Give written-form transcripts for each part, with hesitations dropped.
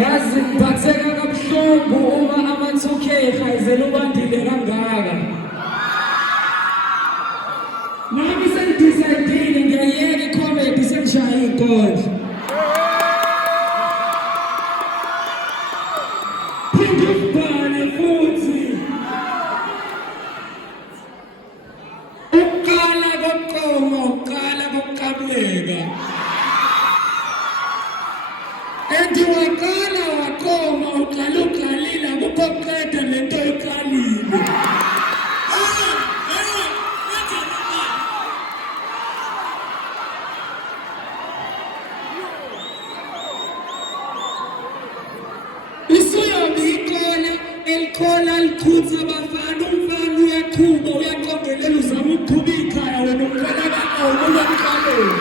Yazi ngiphatheka kabuhlungu uma ama-2K hayizela ubandile kangaka. Nami sengidecidile ngiyayeka i-comedy sengishaya iy'nkondlo. Phinde ubhale futhi. Uqala kokuqoma, uqala kokuqabuleka. Waqala waqoma uqala uqalile akuqeda lento oyiqalile. Usuyobe ikhona elikhona liqhutha abafana umfana uyaqhuba uyaqongelela uzama ukuqhuba ikhaya wena umfana kakawubona kuqaleni.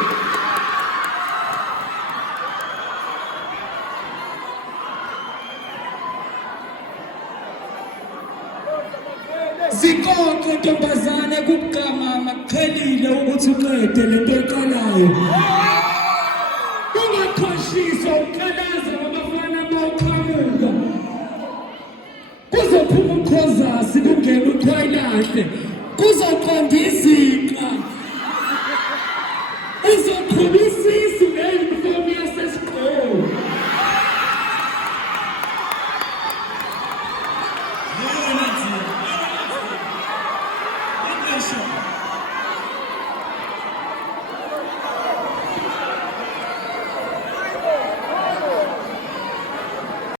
Zikonke ntombazane kubugamama kuqhelile ukuthi uqede lento oyiqalayo. Ungakhoshisa uqalaza wabafana mawuqhamuka. Kuzophuma ukhozasi kungena uthwayilahle. Kuzoqonda izinqa.